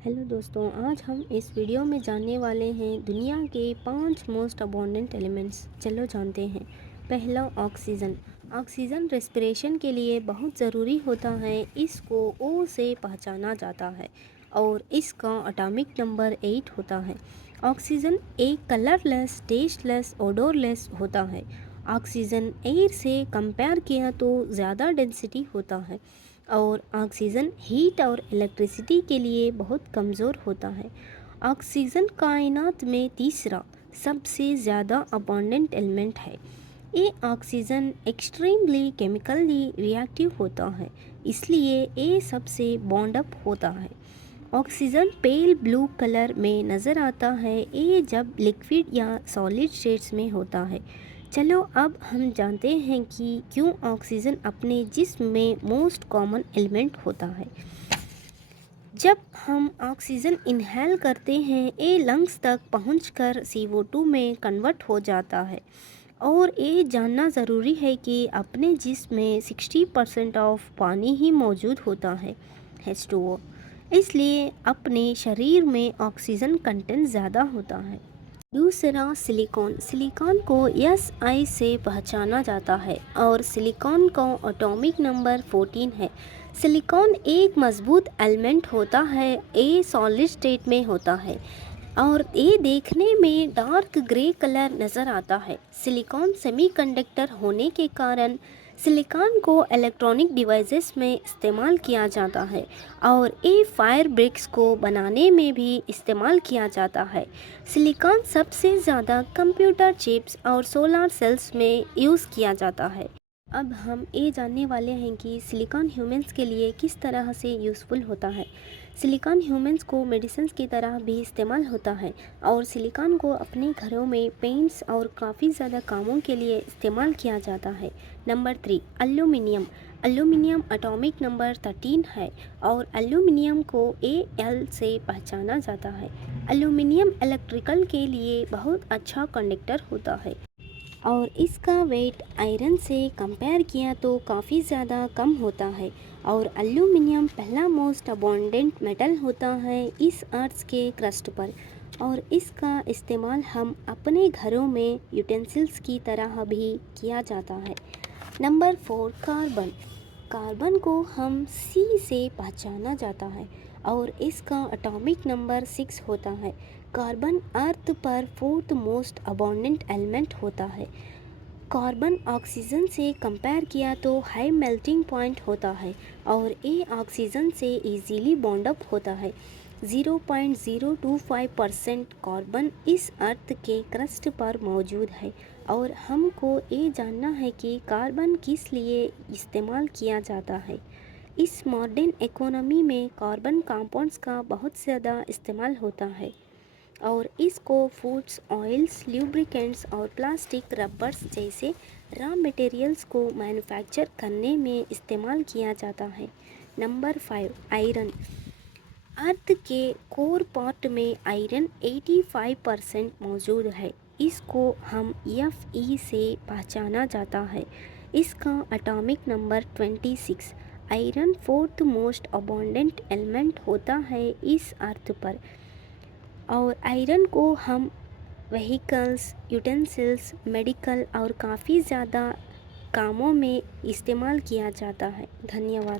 Hello दोस्तों, आज हम इस वीडियो में जानने वाले हैं दुनिया के 5 मोस्ट अबोंडेंट एलिमेंट्स। चलो जानते हैं। पहला, ऑक्सीजन। ऑक्सीजन रेस्पिरेशन के लिए बहुत ज़रूरी होता है। इसको ओ से पहचाना जाता है और इसका एटॉमिक नंबर 8 होता है। ऑक्सीजन एक कलरलेस, टेस्टलेस, ओडोरलेस होता है। ऑक्सीजन एयर से कंपेयर किया तो ज़्यादा डेंसिटी होता है और ऑक्सीजन हीट और इलेक्ट्रिसिटी के लिए बहुत कमज़ोर होता है। ऑक्सीजन कायनात में तीसरा सबसे ज़्यादा अबंडेंट एलिमेंट है। ये ऑक्सीजन एक्सट्रीमली केमिकली रिएक्टिव होता है, इसलिए ये सबसे बॉन्ड अप होता है। ऑक्सीजन पेल ब्लू कलर में नज़र आता है ये जब लिक्विड या सॉलिड स्टेट्स में होता है। चलो अब हम जानते हैं कि क्यों ऑक्सीजन अपने जिस्म में मोस्ट कॉमन एलिमेंट होता है। जब हम ऑक्सीजन इनहेल करते हैं ये लंग्स तक पहुंचकर CO2 में कन्वर्ट हो जाता है और ये जानना ज़रूरी है कि अपने जिस्म में 60% ऑफ पानी ही मौजूद होता है, H2O। इसलिए अपने शरीर में ऑक्सीजन कंटेंट ज़्यादा होता है। दूसरा, सिलिकॉन। सिलिकॉन को SI से पहचाना जाता है और सिलिकॉन का एटॉमिक नंबर 14 है। सिलिकॉन एक मजबूत एलिमेंट होता है, ये सॉलिड स्टेट में होता है और ये देखने में डार्क ग्रे कलर नज़र आता है। सिलिकॉन सेमीकंडक्टर होने के कारण सिलिकॉन को इलेक्ट्रॉनिक डिवाइसेस में इस्तेमाल किया जाता है और ये फायर ब्रिक्स को बनाने में भी इस्तेमाल किया जाता है। सिलिकॉन सबसे ज़्यादा कंप्यूटर चिप्स और सोलर सेल्स में यूज़ किया जाता है। अब हम ये जानने वाले हैं कि सिलिकॉन ह्यूमंस के लिए किस तरह से यूज़फुल होता है। सिलिकॉन ह्यूमंस को मेडिसिन्स की तरह भी इस्तेमाल होता है और सिलिकॉन को अपने घरों में पेंट्स और काफ़ी ज़्यादा कामों के लिए इस्तेमाल किया जाता है। Number 3, aluminium. Aluminium atomic number 13 है और एल्यूमिनियम को Al से पहचाना जाता है। एल्यूमिनियम इलेक्ट्रिकल के लिए बहुत अच्छा कंडक्टर होता है और इसका वेट आयरन से कंपेयर किया तो काफ़ी ज़्यादा कम होता है और एल्यूमिनियम पहला मोस्ट अबंडेंट मेटल होता है इस अर्थ के क्रस्ट पर और इसका इस्तेमाल हम अपने घरों में यूटेंसिल्स की तरह भी किया जाता है। Number 4, carbon. कार्बन को हम C से पहचाना जाता है और इसका एटॉमिक नंबर 6 होता है। कार्बन अर्थ पर 4th मोस्ट अबंडेंट एलिमेंट होता है। कार्बन ऑक्सीजन से कंपेयर किया तो हाई मेल्टिंग पॉइंट होता है और ये ऑक्सीजन से इजीली बॉन्ड अप होता है। 0.025% कार्बन इस अर्थ के क्रस्ट पर मौजूद है और हमको ये जानना है कि कार्बन किस लिए इस्तेमाल किया जाता है। इस मॉडर्न इकोनॉमी में कार्बन कंपाउंड्स का बहुत ज़्यादा इस्तेमाल होता है और इसको फूड्स, ऑयल्स, ल्यूब्रिकेंट्स और प्लास्टिक, रबर्स जैसे रॉ मटेरियल्स को मैन्युफैक्चर करने में इस्तेमाल किया जाता है। Number 5, iron. अर्थ के कोर पार्ट में आयरन 85% मौजूद है। इसको हम Fe से पहचाना जाता है। इसका atomic number 26। Iron 4th most abundant element होता है इस अर्थ पर और आयरन को हम व्हीकल्स, यूटेंसिल्स, मेडिकल और काफ़ी ज़्यादा कामों में इस्तेमाल किया जाता है। धन्यवाद।